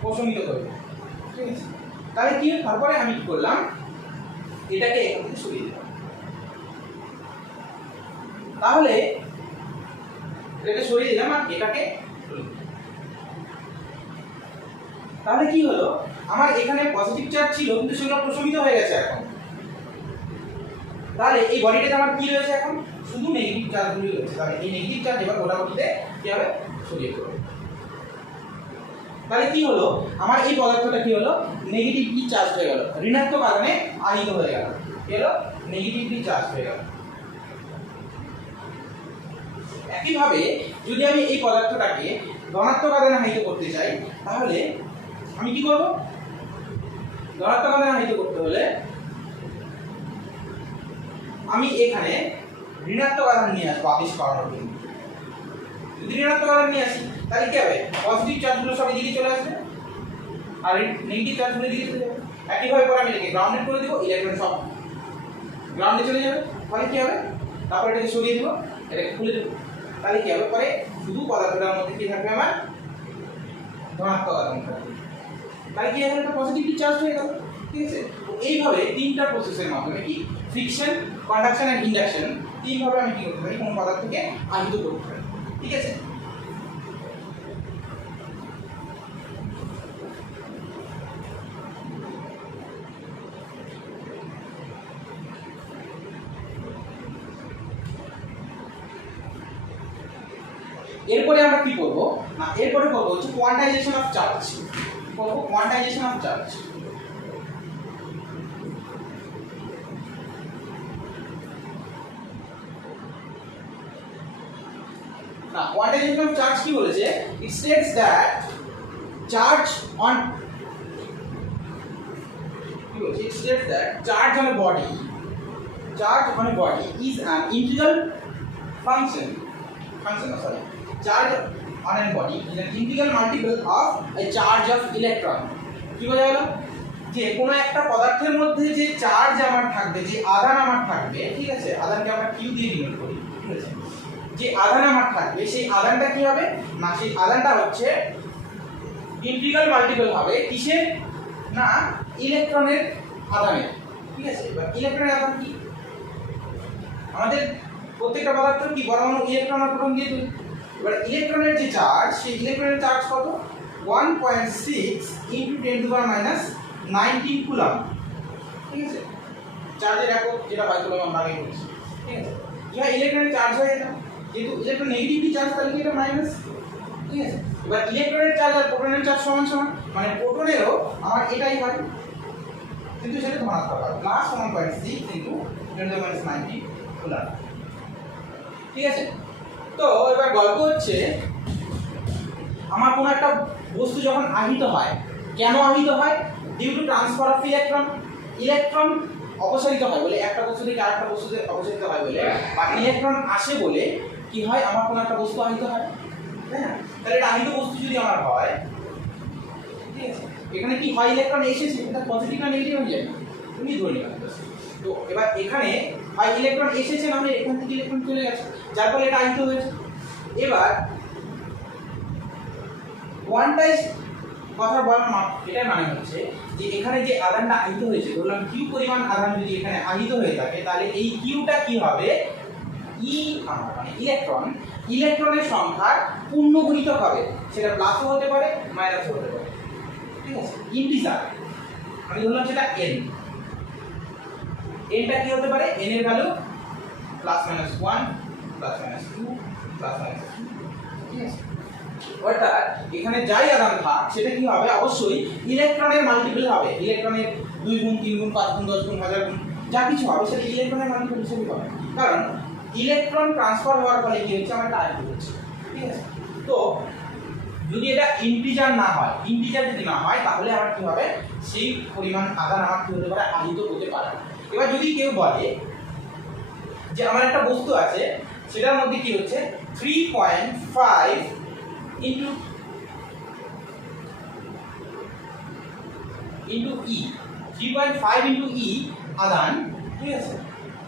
প্রশমিত করবে, ঠিক আছে। তাহলে কি, তারপরে আমি কি করলাম, এটাকে এখান থেকে সরিয়ে দিলাম, তাহলে এটাকে সরিয়ে দিলাম আর এটাকে, তাহলে কি হলো, আমার এখানে পজিটিভ চার্জ ছিল কিন্তু সেগুলো প্রশমিত হয়ে গেছে এখন। তাহলে এই বডিটাতে আমার কি রয়েছে, এখন শুধু নেগেটিভ চার্জগুলি রয়েছে। তাহলে এই নেগেটিভ চার্জ এবার গোটাগুটিতে কি হবে, সরিয়ে পড়বে। তাহলে কি হলো, আমার এই পদার্থটা কি হলো, নেগেটিভলি চার্জ হয়ে গেল, ঋণাত্মক আধানে আহিত হয়ে গেল, কি হলো, নেগেটিভলি চার্জ হয়ে গেল। একইভাবে যদি আমি এই পদার্থটাকে ধনাত্মক আধানে আহিত করতে চাই, তাহলে আমি কি করব, ধনাত্মক আধানে আহিত করতে হলে আমি এখানে ঋণাত্মক আধান নিয়ে আসবো আবেশ করানোর জন্য। যদি ঋণাত্মক আধান নিয়ে আসি তাহলে কি হবে, পজিটিভ চার্জগুলো সব এদিকে চলে আসবে আর নেগেটিভ চার্জগুলো এদিকে চলে যাবে। একইভাবে পরে আমি এটাকে গ্রাউন্ডেড করে দেবো, ইলেকট্রন সব গ্রাউন্ডে চলে যাবে, ফলে কি হবে, তারপর এটাকে সরিয়ে দেবো, এটাকে খুলে দেবো, তাহলে কি হবে, পরে শুধু পদার্থটার মধ্যে কি থাকবে, আমার ধনাত্মক আধান থাকবে। তাহলে কি এখানে একটা পজিটিভলি চার্জ হয়ে গেল, ঠিক আছে। এইভাবে তিনটা প্রসেসের মাধ্যমে, কি ফ্রিকশন, কন্ডাকশন এন্ড ইন্ডাকশন, তিনভাবে আমি কি করতে পারি, কোনো পদার্থকে আহিত করতে পারি, ঠিক আছে। এরপরে আমরা কি করব না, এরপরে করব হচ্ছে কোয়ান্টাইজেশন অফ চার্জ। করব কোয়ান্টাইজেশন অফ চার্জ। না, কোয়ান্টাইজেশন অফ চার্জ কি বলেছে? It states that charge on it states that charge on a body is an integral function charge on a body is an integral multiple of a charge of electron। কি বোঝা গেল? যে কোনো একটা পদার্থের মধ্যে যে চার্জ আমার থাকবে, যে আধান আমার থাকবে, ঠিক আছে, আধানকে আমরা কিউ দিয়ে ডিনোট করি, ঠিক আছে, যে আধান আমার থাকবে সেই আধানটা কি হবে না, সেই আধানটা হচ্ছে ইন্টিগ্রাল মাল্টিপল হবে কিসের না, ইলেকট্রনের আধানের। ঠিক আছে, এবার ইলেকট্রনের আধান কি, আমাদের প্রত্যেকটা পদার্থ কি পরমাণু ইলেকট্রন আর প্রোটন দিয়ে তৈরি। এবার ইলেকট্রনের যে চার্জ, সেই ইলেকট্রনের চার্জ কত? 1.6 × 10⁻⁹ কুলম্ব। ঠিক আছে, চার্জের একক যেটা হয় কুলম্ব আমরা আগে বলেছি। ঠিক আছে, ইহা ইলেকট্রনের চার্জ হয় এটা, যেহেতু ইলেকট্রন নেগেটিভলি চার্জ তাহলে কি এটা মাইনাস। ঠিক আছে, এবার ইলেকট্রনের চার্জ আর প্রোটনের চার্জ সমান সমান, মানে প্রোটনেরও আমার এটাই হয়, কিন্তু সেটা ধনাত্মক হয়, প্লাস 1.6 × 10⁻⁹ কুলম্ব। ঠিক আছে, তো এবার গল্প হচ্ছে আমার কোনো একটা বস্তু যখন আহিত হয়, কেন আহিত হয়? Due to transfer of electron. Electron অপসারিত হয় বলে, একটা বস্তু থেকে আরেকটা বস্তুতে অপসারিত হয় বলে, বা ইলেকট্রন আসে বলে কি হয়, আমার কোনো একটা বস্তু আহিত হয়, তাই না? তাহলে এটা আহিত বস্তু যদি আমার হয়, ঠিক আছে, এখানে কি হয়, ইলেকট্রন এসেছে, এটা পজিটিভ না নেগেটিভ হয়ে যায়, তুমি ধরে নিলাম। তো এবার এখানে হয় ইলেকট্রন এসেছে, না হলে এখান থেকে ইলেকট্রন চলে গেছে, যার ফলে এটা আহিত হয়েছে। এবার কোয়ান্টাইজ কথা বলার এটার মানে হচ্ছে যে এখানে যে আধানটা আহিত হয়েছে, ধরলাম কিউ পরিমাণ আধান যদি এখানে আহিত হয়ে থাকে, তাহলে এই কিউটা কি হবে, ই আমার মানে ইলেকট্রনের সংখ্যার পূর্ণ গুণিতক হবে, সেটা প্লাসও হতে পারে মাইনাসও হতে পারে। ঠিক আছে, ইন্টিজার আমি ধরলাম সেটা এন, এনটা কি হতে পারে, এন এর ভ্যালু +-1 +-2 +-3। ঠিক আছে, অর্থাৎ এখানে যাই আধান থাক সেটা কি হবে, অবশ্যই ইলেকট্রনের মাল্টিপল হবে, ইলেকট্রনের 2 গুণ 3 গুণ 5 গুণ 10 গুণ 1000 গুণ যা কিছু হবে সেটা ইলেকট্রনের মাল্টিপল হিসেবে হবে, কারণ ইলেকট্রন ট্রান্সফার হওয়ার ফলে কি হচ্ছে, আমার টাইম হচ্ছে। ঠিক আছে, তো যদি এটা ইন্টিজার না হয়, ইন্টিজার যদি না হয় তাহলে আমার কি হবে, সেই পরিমাণ আধান আমার কি হতে পারে, আহিত হতে পারে। এবার যদি কেউ বলে যে আমার একটা বস্তু আছে, সেটার মধ্যে কি হচ্ছে 3.5 into E, 3.5 into E আধান, ঠিক আছে,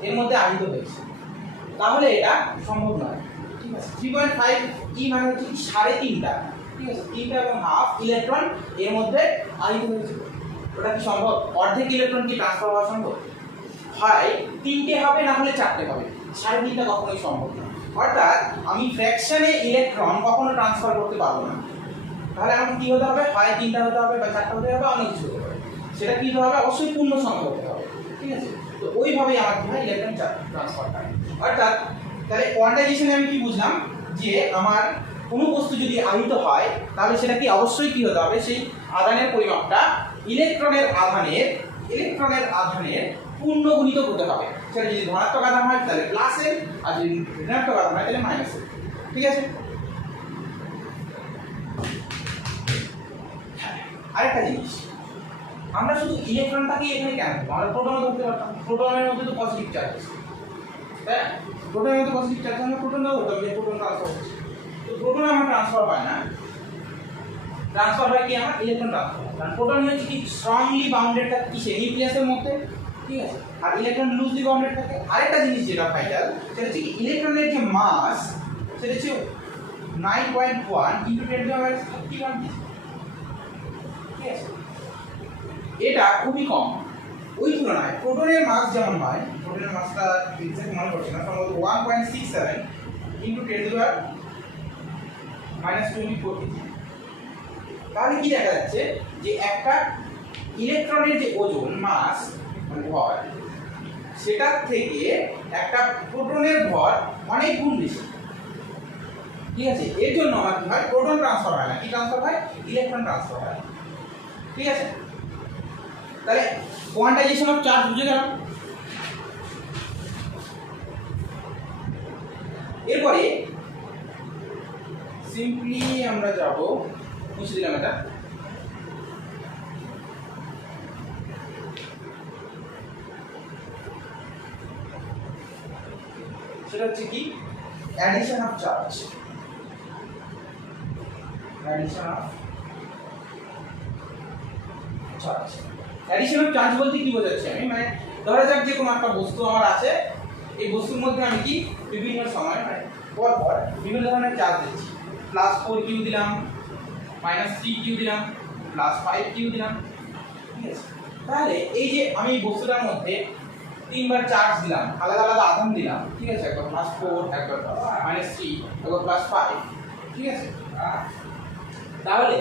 এর মধ্যে আহিত হয়েছে, তাহলে এটা সম্ভব নয়। ঠিক আছে, 3.5 E মানে হচ্ছে কি 3.5টা, ঠিক আছে, 3টা এবং হাফ ইলেকট্রন এর মধ্যে আহিত হয়েছে, ওটা কি সম্ভব? অর্ধেক ইলেকট্রন কি ট্রান্সফার হওয়া সম্ভব? হয় 3টে হবে, না হলে 4টে হবে, 3.5টা কখনোই সম্ভব না। অর্থাৎ আমি ফ্র্যাকশনে ইলেকট্রন কখনো ট্রান্সফার করতে পারবো না, তাহলে আমাকে কি হতে হবে, হয় 3টা হতে হবে বা 4টা হতে হবে, অনেক কিছু হতে হবে, সেটা কি হতে হবে, অবশ্যই পূর্ণ সংখ্যা হতে হবে। ঠিক আছে, তো ওইভাবেই আমার কি হয়, ইলেকট্রন ট্রান্সফার হয়। অর্থাৎ তাহলে কোয়ান্টাইজেশনে আমি কি বুঝলাম, যে আমার কোনো বস্তু যদি আহিত হয় তাহলে সেটা কি অবশ্যই কি হতে হবে, সেই আধানের পরিমাপটা ইলেকট্রনের আধানের পূর্ণ গুণিত হতে হবে, সেটা যদি ধনাত্মক আধান হয় তাহলে প্লাসের, আর যদি ঋণাত্মক আধান হয় তাহলে মাইনাসের। ঠিক আছে, আরেকটা জিনিস, আমরা শুধু ইলেকট্রনটাকেই এখানে কেন ধরবো, আমরা প্রোটনও ধরতে পারতাম, প্রোটনের মধ্যে তো পজিটিভ চার্জ আছে, তাই না? প্রোটনের মধ্যে পজিটিভ চার্জ, আমরা প্রোটনটাও ধরতাম, যে প্রোটন ট্রান্সফার হচ্ছে, তো প্রোটন আমার ট্রান্সফার হয় না, ট্রান্সফার হয় কি আমার ইলেকট্রন ট্রান্সফার হয়, কারণ প্রোটন হচ্ছে কি স্ট্রংলি বাউন্ডেড থাকে কিসে, নিউক্লিয়াসের মধ্যে। ঠিক আছে, আর ইলেকট্রন লুজলি বাউন্ডেড থাকে। আরেকটা জিনিস যেটা ভাইটাল, সেটা হচ্ছে কি ইলেকট্রনের যে মাস, সেটা হচ্ছে 9.1 × 10⁻31। ঠিক আছে, এটা খুবই কম, ওই তুলনায় প্রোটনের মাস যেমন হয়, প্রোটনের মাসটা এক্সাক্ট মনে পড়ছে না, সম্ভবত 1.67 × 10⁻24। তাহলে কি দেখা যাচ্ছে, যে একটা ইলেকট্রনের যে ওজন মাস মানে ভর, সেটার থেকে একটা প্রোটনের ভর অনেক গুণ বেশি। ঠিক আছে, এর জন্য আমার কি হয়, প্রোটন ট্রান্সফার হয় না, কি ট্রান্সফার হয়, ইলেকট্রন ট্রান্সফার হয়। ঠিক আছে, তাহলে কোয়ান্টাইজেশন অফ চার্জ বুঝে গেলাম। এরপরে সিম্পলি আমরা যাব, মুছে দিলাম এটা, সেটা হচ্ছে কি addition of charge. Addition of charge, addition of charge বলতে কি বোঝাচ্ছি আমি, মানে ধরা যাক যে কোনো একটা বস্তু আমার আছে, এই বস্তুর মধ্যে আমি কি বিভিন্ন সময় মানে পর পর বিভিন্ন ধরনের চার্জ দিচ্ছি, +4 কিউ দিলাম, -3 কিউ দিলাম, +5 কিউ দিলাম। ঠিক আছে, তাহলে এই যে আমি এই বস্তুটার মধ্যে তিনবার চার্জ দিলাম, আলাদা আলাদা আধান দিলাম। ঠিক আছে, একবার +4, একবার -3, একবার +5। ঠিক আছে, তাহলে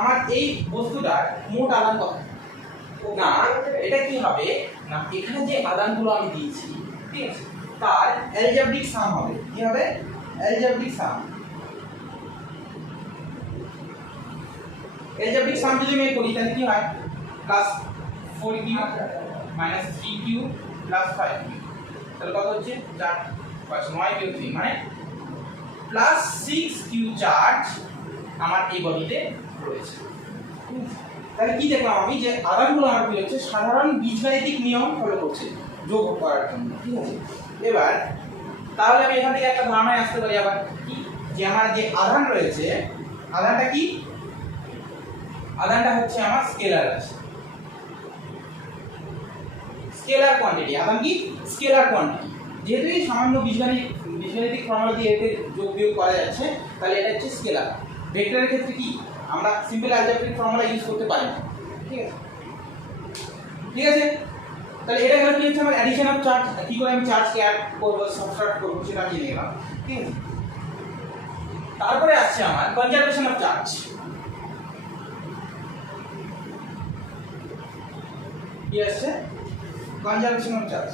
আমার এই বস্তুটার মোট আধান কত না, এটা কি হবে না, এখানে যে আধানগুলো আমি দিয়েছি, ঠিক আছে, তার অ্যালজেব্রিক সাম হবে। কি হবে, অ্যালজেব্রিক সাম। অ্যালজেব্রিক সাম যদি আমি করি তাহলে কি হয়, +4 কিউ -3 কিউ +5 কিউ, তাহলে কত হচ্ছে 4 5 9 কিউ 3, মানে +6 কিউ চার্জ আমার এই বডিতে রয়েছে। তাহলে কি দেখলাম আমি, যে আধানগুলো আমার কি হচ্ছে, সাধারণ বীজগাণিতিক নিয়ম ফলো করছে যোগ করার জন্য। ঠিক আছে, এবার তাহলে আমি এখান থেকে একটা ধারণায় আসতে পারি আবার কি, যে আমার যে আধান রয়েছে, আধানটা কি, আধানটা হচ্ছে আমার স্কেলার আছে, স্কেলার কোয়ান্টিটি। আধান কি, স্কেলার কোয়ান্টিটি। যেহেতু এই সামান্য বীজগাণিতিক ফর্মুলা দিয়ে এতে যোগ বিয়োগ করা যাচ্ছে, তাহলে এটা হচ্ছে স্কেলার। ভেক্টরের ক্ষেত্রে কি, আমরা সিম্পল অ্যালজেব্রিক ফর্মুলা ইউজ করতে পারি না। ঠিক আছে, ঠিক আছে, তাহলে এটা হলো কি হচ্ছে আমার অ্যাডিশন অফ চার্জ। কি করে আমি চার্জকে অ্যাড করব, সাবট্রাক্ট করব, সেটা আমি জেনে গেলাম। ঠিক আছে, তারপরে আসছে আমার কনজারভেশন অফ চার্জ। কি আসছে, conservation of charge.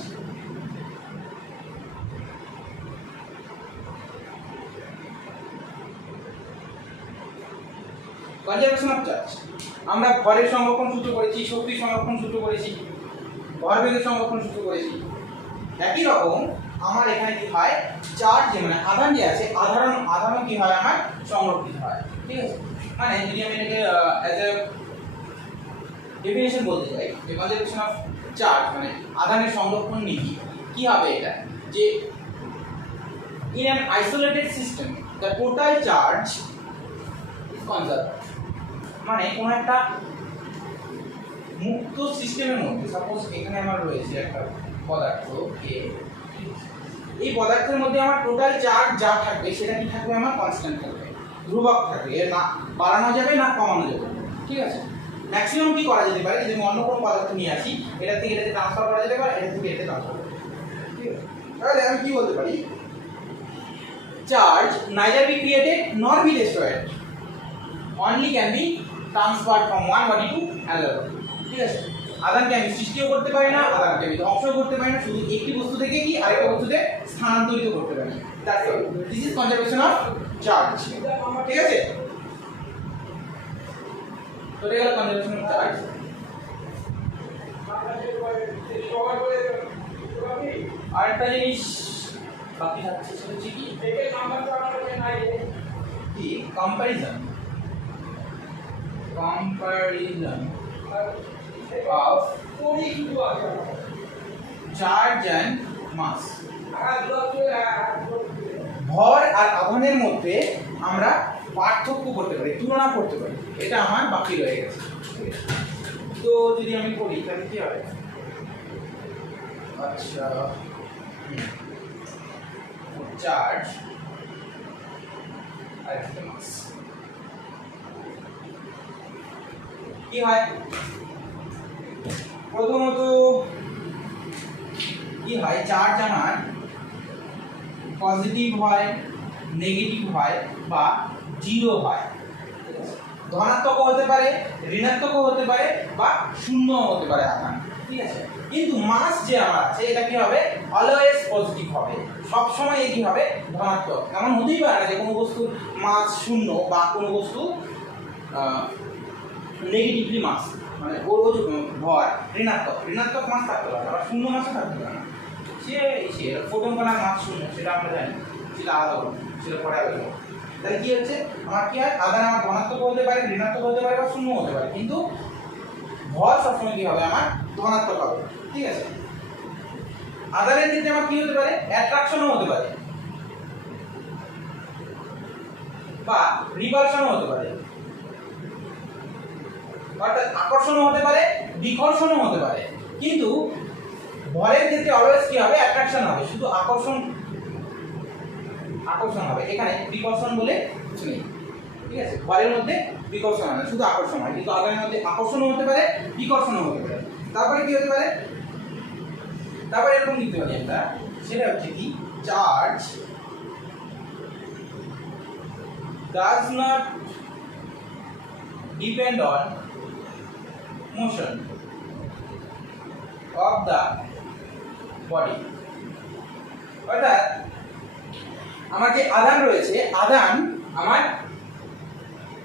Conservation of charge, আমরা ভরের সংরক্ষণ সূত্র করেছি, শক্তি সংরক্ষণ সূত্র করেছি, ভরবেগের সংরক্ষণ সূত্র করেছি। একই রকম আমার এখানে কি হয়, চার্জ মানে আধান যে আছে, আধানও কি হয়, আমার সংরক্ষিত হয়। ঠিক আছে, মানে যদি আমি এটাকে অ্যাজ এ ডেফিনেশন বলতে চাই, যে কনজারভেশন অফ চার্জ মানে আধানের সংরক্ষণ নীতি কি হবে, এটা যে in an isolated system the total charge is conserved। মানে কোন একটা মুক্ত সিস্টেমের মধ্যে, সাপোজ এখানে আমার রয়েছে একটা পদার্থ কে, এই পদার্থের মধ্যে আমার টোটাল চার্জ যা থাকবে সেটা কি থাকবে, আমার কনস্ট্যান্ট থাকবে, ধ্রুবক থাকবে, এর না বাড়ানো যাবে না কমানো যাবে। ঠিক আছে, ম্যাক্সিমাম কি করা যেতে পারে, যদি আমি অন্য কোনো পদার্থ নিয়ে আসি, এটা থেকে এটাতে ট্রান্সফার করা যেতে পারে, এটা থেকে এটাতে ট্রান্সফার করা যেতে পারে। ঠিক আছে, তাহলে আমি কি বলতে পারি, charge neither be created nor be destroyed, only can be transferred from one body to another body। ঠিক আছে, আধানকে আমি সৃষ্টিও করতে পারি না, আধানকে আমি ধ্বংসও করতে পারি না, শুধু একটি বস্তু থেকে কি আরেকটা বস্তুতে স্থানান্তরিত করতে পারি। That's all, this is conservation of charge. ঠিক আছে, তো এটা হলো কনজারভেশন অফ চার্জ। আরেকটা জিনিস বাকি থাকছে, সেটা হচ্ছে কি, comparison of charge and mass। ভর আর আধানের মধ্যে আমরা পার্থক্য করতে পারি, তুলনা করতে পারি, এটা আমার বাকি রয়ে গেছে। তো যদি আমি করি তাহলে কি হবে, আচ্ছা চার্জ আর মাস কি হয়, প্রথমত কি হয়, চার্জ আমার পজিটিভ হয়, নেগেটিভ হয় বা জিরো হয়, ধনাত্মক হতে পারে, ঋণাত্মক হতে পারে বা শূন্য হতে পারে আধান। ঠিক আছে, কিন্তু মাস যে আমার আছে এটা কি হবে, অলওয়েজ পজিটিভ হবে, সবসময় কি হবে ধনাত্মক। এমন হতেই পারে না যে কোনো বস্তুর মাস শূন্য বা কোনো বস্তু নেগেটিভলি মাস, মানে ওর ভর ঋণাত্মক মাস থাকতে পারে, আবার শূন্য মাসও থাকতে পারে না। সে ফোটন কণার মাস শূন্য, সেটা আমরা জানি, সেটা আলাদা, সেটা পরে আলাদা। তাহলে কি হচ্ছে, আমার কি হয়, আধান আমার ধনাত্মক হতে পারে, ঋণাত্মক হতে পারে বা শূন্য হতে পারে, কিন্তু ভর সবসময় কি হবে আমার ধনাত্মক হবে। ঠিক আছে, আধানের ক্ষেত্রে আমার কি হতে পারে, অ্যাট্রাকশনও হতে পারে বা রিপালশনও হতে পারে, অর্থাৎ আকর্ষণও হতে পারে, বিকর্ষণও হতে পারে। কিন্তু ভরের ক্ষেত্রে অলওয়েজ কি হবে, অ্যাট্রাকশন হবে, শুধু আকর্ষণ হবে, এখানে বিকর্ষণ বলে কিছু নেই। ঠিক আছে, ভরের মধ্যে বিকর্ষণ হয় না, শুধু আকর্ষণ হয়। কিন্তু আধানের মধ্যে আকর্ষণও হতে পারে, বিকর্ষণও হতে পারে। তারপরে কি হতে পারে, তারপরে এরকম লিখতে পারি আমরা, সেটা হচ্ছে কি, charge does not depend on motion of the body। অর্থাৎ আমার যে আধান রয়েছে, আধান আমার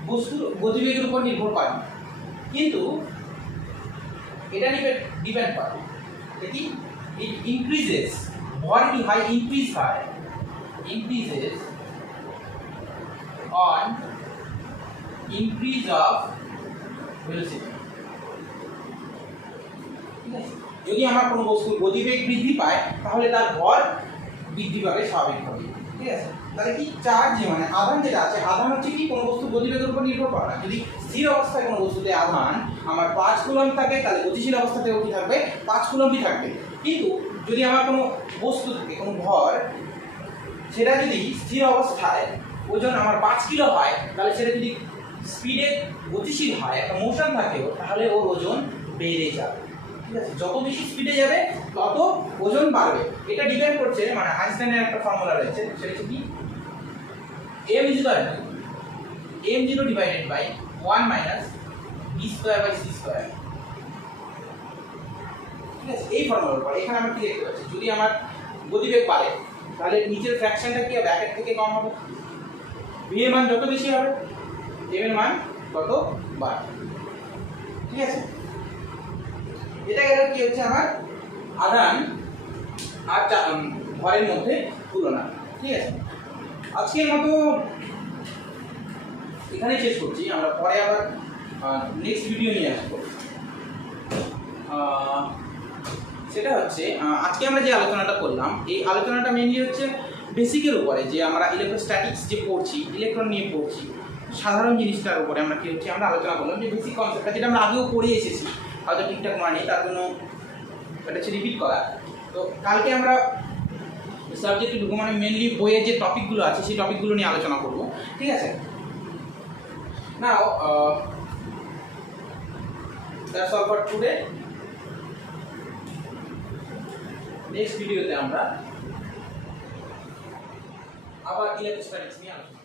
বস্তুর গতিবেগের উপর নির্ভর করে না, কিন্তু এটা ডিপেন্ড করে কি, ইট ইনক্রিজেস, ভর কি হয়, increases on increase of velocity। ঠিক আছে, যদি আমার কোনো বস্তুর গতিবেগ বৃদ্ধি পায় তাহলে তার ভর বৃদ্ধি পাবে স্বাভাবিকভাবে। ঠিক আছে, তাহলে কি, চার্জ মানে আধান যেটা আছে, আধান হচ্ছে কি, কোনো বস্তুর গতিবেগের উপর নির্ভর করে না। যদি স্থির অবস্থায় কোনো বস্তুতে আধান আমার 5 কুলম্ব থাকে, তাহলে গতিশীল অবস্থাতেও কি থাকবে, 5 কুলম্বই থাকবে। কিন্তু যদি আমার কোনো বস্তু থাকে, কোনো ভর, সেটা যদি স্থির অবস্থায় ওজন আমার 5 কিলো হয়, তাহলে সেটা যদি স্পিডে গতিশীল হয়, একটা মোশন থাকে, তাহলে ওর ওজন বেড়ে যাবে। ঠিক আছে, যত বেশি স্পিডে যাবে তত ওজন বাড়বে। এটা ডিপেন্ড করছে, মানে আইনস্টাইনের একটা ফর্মুলা রয়েছে, সেটা হচ্ছে কি, m = m0 divided by 1 minus b²/c²। ঠিক আছে, এই ফর্মুলার পর এখানে আমরা কি দেখতে পাচ্ছি, যদি আমার গতিবেগ বাড়ে তাহলে নিচের ফ্র্যাকশনটা কি হবে, 1 থেকে কম হবে। v এর মান যত বেশি হবে, m এর মান তত বাড়বে। ঠিক আছে, এটা গেল কি হচ্ছে আমার আধান আর ভরের মধ্যে তুলনা। ঠিক আছে, আজকের মতো এখানে শেষ করছি, আমরা পরে আবার নেক্সট ভিডিও নিয়ে আসবো। সেটা হচ্ছে, আজকে আমরা যে আলোচনাটা করলাম, এই আলোচনাটা মেইনলি হচ্ছে বেসিকের উপরে, যে আমরা ইলেকট্রোস্ট্যাটিক্স যে পড়ছি, ইলেকট্রন নিয়ে পড়ছি, সাধারণ জিনিসটার উপরে আমরা কি হচ্ছে, আমরা আলোচনা করলাম যে বেসিক কনসেপ্টটা, যেটা আমরা আগেও পড়ে এসেছি, হয়তো ঠিকঠাক মনে নেই, তার জন্য এটা হচ্ছে রিপিট করা। তো কালকে আমরা সাবজেক্টে ঢুকবো, মানে মেনলি বইয়ের যে টপিকগুলো আছে সেই টপিকগুলো নিয়ে আলোচনা করব। ঠিক আছে, নাও that's all for today. Next ভিডিওতে আমরা আবার ইলেকট্রোস্ট্যাটিক্স নিয়ে আলোচনা